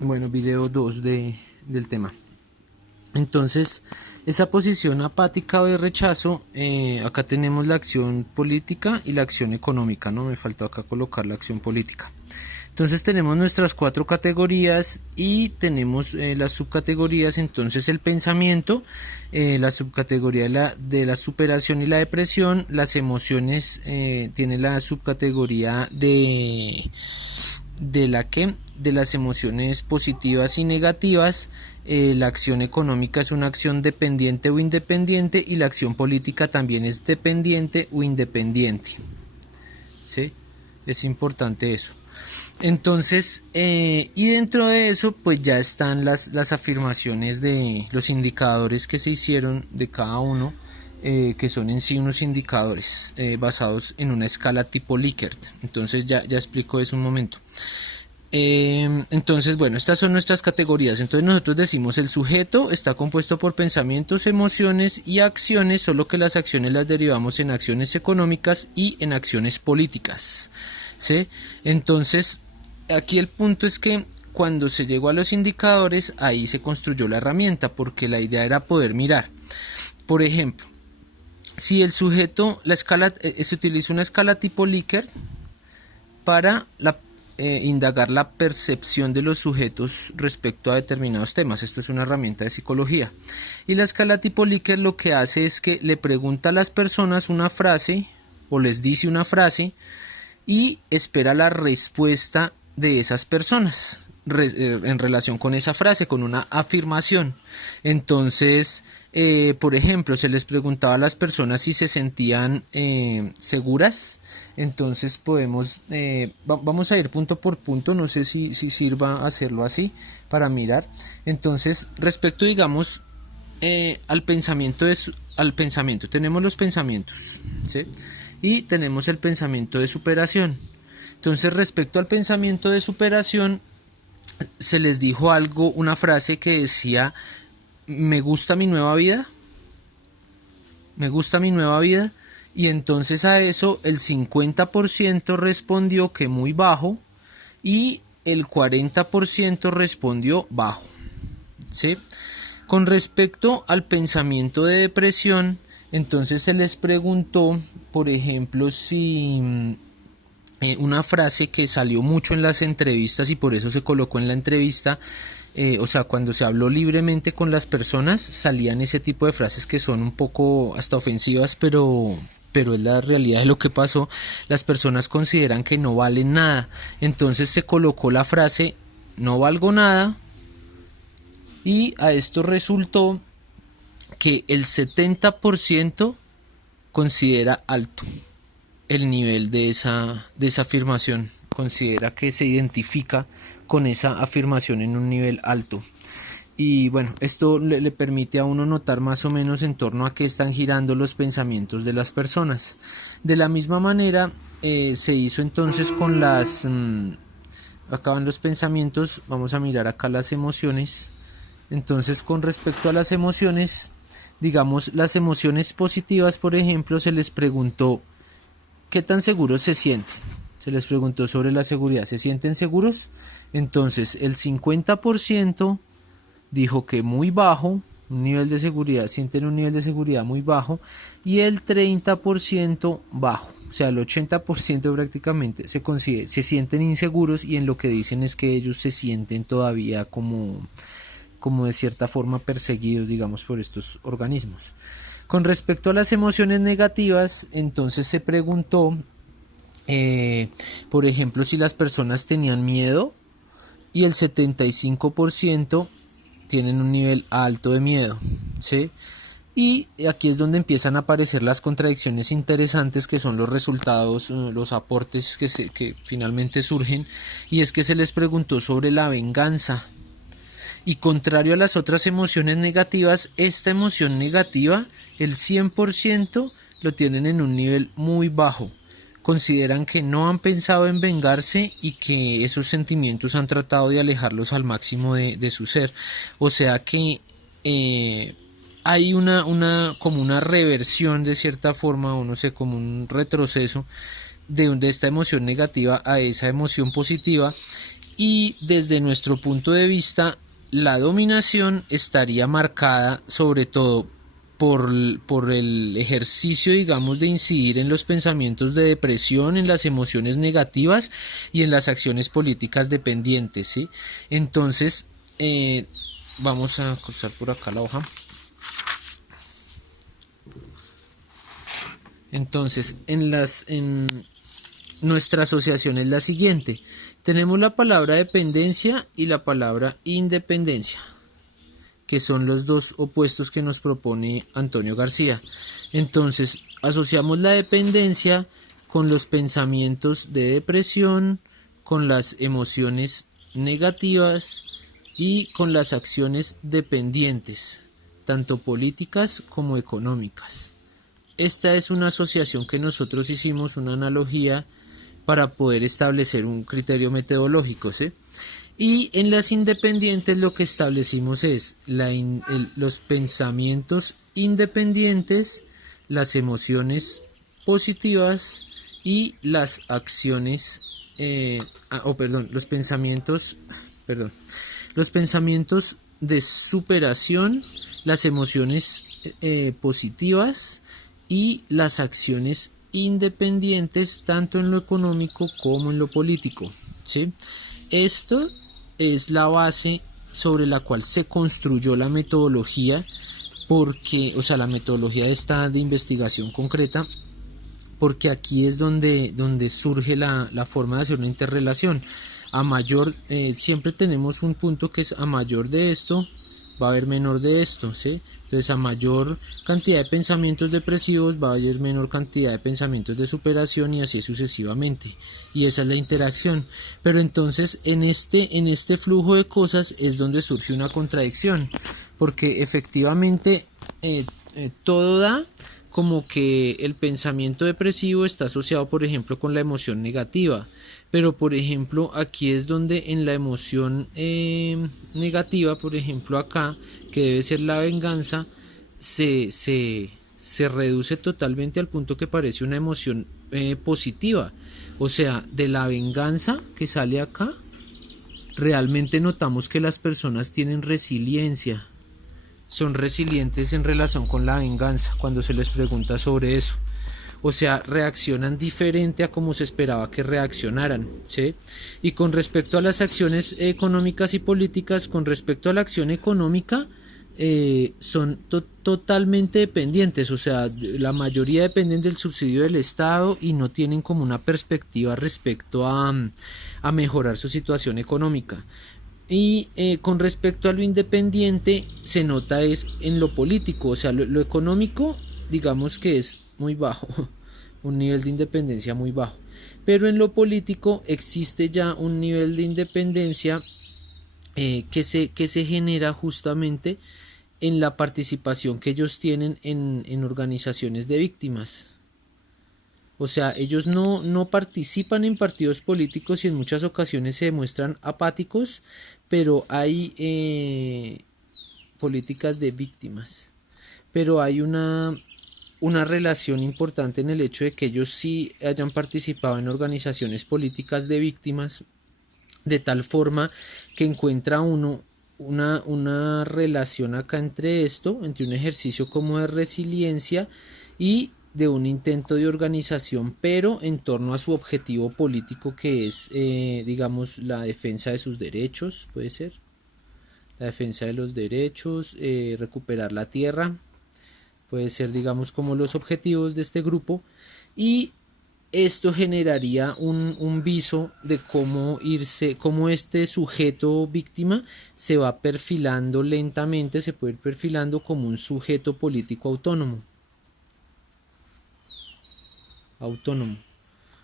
Bueno, video 2 del tema. Entonces, esa posición apática o de rechazo, acá tenemos la acción política y la acción económica, ¿no? Me faltó acá colocar la acción política. Entonces tenemos nuestras 4 categorías y tenemos las subcategorías. Entonces el pensamiento, la subcategoría de la superación y la depresión, las emociones tiene la subcategoría de las emociones positivas y negativas. La acción económica es una acción dependiente o independiente y la acción política también es dependiente o independiente. ¿Sí? Es importante eso. Entonces, y dentro de eso, pues ya están las afirmaciones de los indicadores que se hicieron de cada uno, que son en sí unos indicadores basados en una escala tipo Likert. Entonces ya explico eso un momento. Entonces, bueno, estas son nuestras categorías. Entonces nosotros decimos el sujeto está compuesto por pensamientos, emociones y acciones, solo que las acciones las derivamos en acciones económicas y en acciones políticas. ¿Sí? Entonces, aquí el punto es que cuando se llegó a los indicadores, ahí se construyó la herramienta, porque la idea era poder mirar. Por ejemplo, si el sujeto, la escala, se utiliza una escala tipo Likert para indagar la percepción de los sujetos respecto a determinados temas. Esto es una herramienta de psicología. Y la escala tipo Likert lo que hace es que le pregunta a las personas una frase o les dice una frase y espera la respuesta de esas personas en relación con esa frase, con una afirmación. Entonces, por ejemplo, se les preguntaba a las personas si se sentían seguras. Entonces podemos, vamos a ir punto por punto, no sé si sirva hacerlo así para mirar. Entonces, respecto, digamos, al pensamiento, tenemos los pensamientos, ¿sí? Y tenemos el pensamiento de superación. Entonces, respecto al pensamiento de superación, se les dijo algo, una frase que decía: me gusta mi nueva vida, me gusta mi nueva vida. Y entonces a eso el 50% respondió que muy bajo y el 40% respondió bajo, ¿sí? Con respecto al pensamiento de depresión, entonces se les preguntó, por ejemplo, si una frase que salió mucho en las entrevistas y por eso se colocó en la entrevista, o sea, cuando se habló libremente con las personas, salían ese tipo de frases que son un poco hasta ofensivas, pero es la realidad de lo que pasó. Las personas consideran que no valen nada, entonces se colocó la frase no valgo nada, y a esto resultó que el 70% considera alto el nivel de esa afirmación, considera que se identifica con esa afirmación en un nivel alto. Y bueno, esto le permite a uno notar más o menos en torno a qué están girando los pensamientos de las personas. De la misma manera, se hizo entonces con las... acaban los pensamientos, vamos a mirar acá las emociones. Entonces, con respecto a las emociones, digamos, las emociones positivas, por ejemplo, se les preguntó ¿qué tan seguros se sienten? Se les preguntó sobre la seguridad. ¿Se sienten seguros? Entonces, el 50% dijo que muy bajo, un nivel de seguridad, sienten un nivel de seguridad muy bajo, y el 30% bajo. O sea, el 80% prácticamente se sienten inseguros, y en lo que dicen es que ellos se sienten todavía como de cierta forma perseguidos, digamos, por estos organismos. Con respecto a las emociones negativas, entonces se preguntó, por ejemplo, si las personas tenían miedo, y el 75% tienen un nivel alto de miedo, ¿sí? Y aquí es donde empiezan a aparecer las contradicciones interesantes, que son los resultados, los aportes que finalmente surgen, y es que se les preguntó sobre la venganza. Y contrario a las otras emociones negativas, esta emoción negativa, el 100% lo tienen en un nivel muy bajo. Consideran que no han pensado en vengarse y que esos sentimientos han tratado de alejarlos al máximo de su ser. O sea que hay como una reversión de cierta forma, o no sé, como un retroceso de esta emoción negativa a esa emoción positiva. y desde nuestro punto de vista la dominación estaría marcada sobre todo por el ejercicio, digamos, de incidir en los pensamientos de depresión, en las emociones negativas y en las acciones políticas dependientes, ¿sí? Entonces, vamos a cruzar por acá la hoja. Entonces, en nuestra asociación es la siguiente. Tenemos la palabra dependencia y la palabra independencia, que son los dos opuestos que nos propone Antonio García. Entonces, asociamos la dependencia con los pensamientos de depresión, con las emociones negativas y con las acciones dependientes, tanto políticas como económicas. Esta es una asociación que nosotros hicimos, una analogía para poder establecer un criterio metodológico, ¿sí? Y en las independientes lo que establecimos es los pensamientos independientes, las emociones positivas y las acciones, los pensamientos de superación, las emociones positivas y las acciones independientes tanto en lo económico como en lo político, ¿sí? Esto es la base sobre la cual se construyó la metodología, porque, o sea, la metodología de investigación concreta, porque aquí es donde surge la forma de hacer una interrelación. A mayor, siempre tenemos un punto que es a mayor de esto, va a haber menor de esto, ¿sí? Entonces, a mayor cantidad de pensamientos depresivos va a haber menor cantidad de pensamientos de superación y así sucesivamente. Y esa es la interacción. Pero entonces, en este flujo de cosas es donde surge una contradicción, porque efectivamente todo da como que el pensamiento depresivo está asociado, por ejemplo, con la emoción negativa. Pero, por ejemplo, aquí es donde en la emoción negativa, por ejemplo acá, que debe ser la venganza, se reduce totalmente al punto que parece una emoción positiva. O sea, de la venganza que sale acá, realmente notamos que las personas tienen resiliencia. Son resilientes en relación con la venganza cuando se les pregunta sobre eso. O sea, reaccionan diferente a como se esperaba que reaccionaran, ¿sí? Y con respecto a las acciones económicas y políticas, con respecto a la acción económica, son totalmente dependientes, o sea, la mayoría dependen del subsidio del Estado y no tienen como una perspectiva respecto a mejorar su situación económica. Y con respecto a lo independiente, se nota es en lo político, o sea, lo económico, digamos que es muy bajo, un nivel de independencia muy bajo, pero en lo político existe ya un nivel de independencia que se genera justamente en la participación que ellos tienen en organizaciones de víctimas. O sea, ellos no participan en partidos políticos y en muchas ocasiones se demuestran apáticos, pero hay políticas de víctimas. Pero hay una relación importante en el hecho de que ellos sí hayan participado en organizaciones políticas de víctimas, de tal forma que encuentra uno una relación acá entre esto, entre un ejercicio como de resiliencia y de un intento de organización, pero en torno a su objetivo político, que es, digamos, la defensa de sus derechos, puede ser, la defensa de los derechos, recuperar la tierra, puede ser, digamos, como los objetivos de este grupo, y esto generaría un viso de cómo este sujeto víctima se va perfilando lentamente, se puede ir perfilando como un sujeto político autónomo.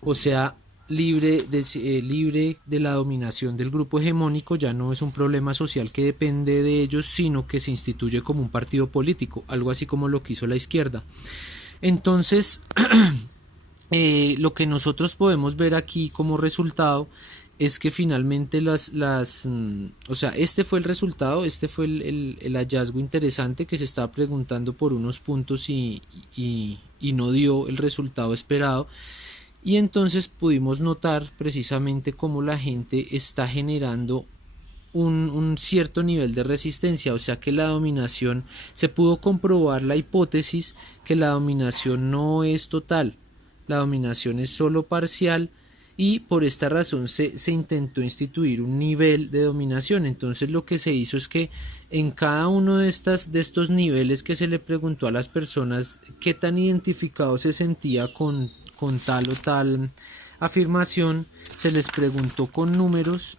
O sea, libre de la dominación del grupo hegemónico. Ya no es un problema social que depende de ellos, sino que se instituye como un partido político, algo así como lo que hizo la izquierda. Entonces lo que nosotros podemos ver aquí como resultado es que finalmente o sea, este fue el resultado, este fue el hallazgo interesante, que se estaba preguntando por unos puntos y no dio el resultado esperado. Y entonces pudimos notar precisamente cómo la gente está generando un cierto nivel de resistencia, o sea que la dominación, se pudo comprobar la hipótesis que la dominación no es total, la dominación es solo parcial, y por esta razón se intentó instituir un nivel de dominación. Entonces lo que se hizo es que en cada uno de estos niveles que se le preguntó a las personas qué tan identificado se sentía con tal o tal afirmación, se les preguntó con números,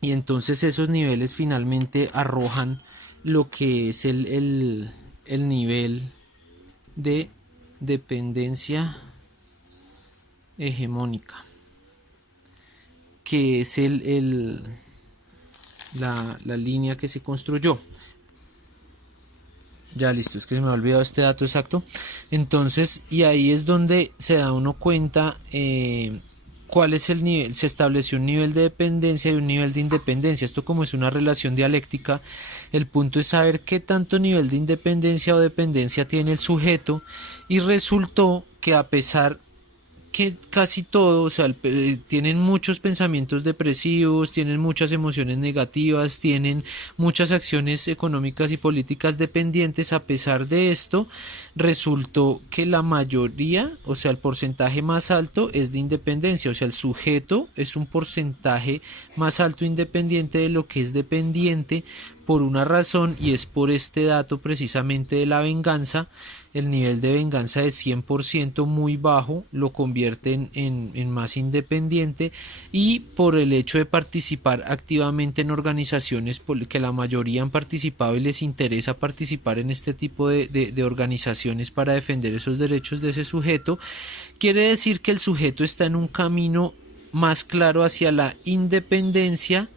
y entonces esos niveles finalmente arrojan lo que es el nivel de dependencia hegemónica, que es la línea que se construyó. Ya listo, es que se me ha olvidado este dato exacto. Entonces, y ahí es donde se da uno cuenta cuál es el nivel. Se estableció un nivel de dependencia y un nivel de independencia. Esto, como es una relación dialéctica, el punto es saber qué tanto nivel de independencia o dependencia tiene el sujeto, y resultó que a pesar que casi todo, o sea, tienen muchos pensamientos depresivos, tienen muchas emociones negativas, tienen muchas acciones económicas y políticas dependientes, a pesar de esto, resultó que la mayoría, o sea, el porcentaje más alto es de independencia, o sea, el sujeto es un porcentaje más alto independiente de lo que es dependiente, por una razón, y es por este dato precisamente de la venganza. El nivel de venganza de 100% muy bajo lo convierte en más independiente, y por el hecho de participar activamente en organizaciones que la mayoría han participado y les interesa participar en este tipo de organizaciones para defender esos derechos de ese sujeto, quiere decir que el sujeto está en un camino más claro hacia la independencia,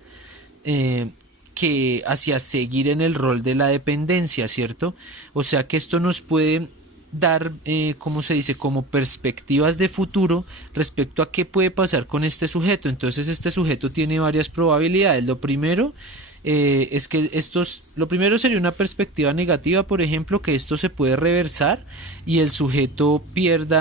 que hacia seguir en el rol de la dependencia, ¿cierto? O sea que esto nos puede dar, ¿cómo se dice?, como perspectivas de futuro respecto a qué puede pasar con este sujeto. Entonces este sujeto tiene varias probabilidades. Lo primero es que lo primero sería una perspectiva negativa, por ejemplo, que esto se puede reversar y el sujeto pierda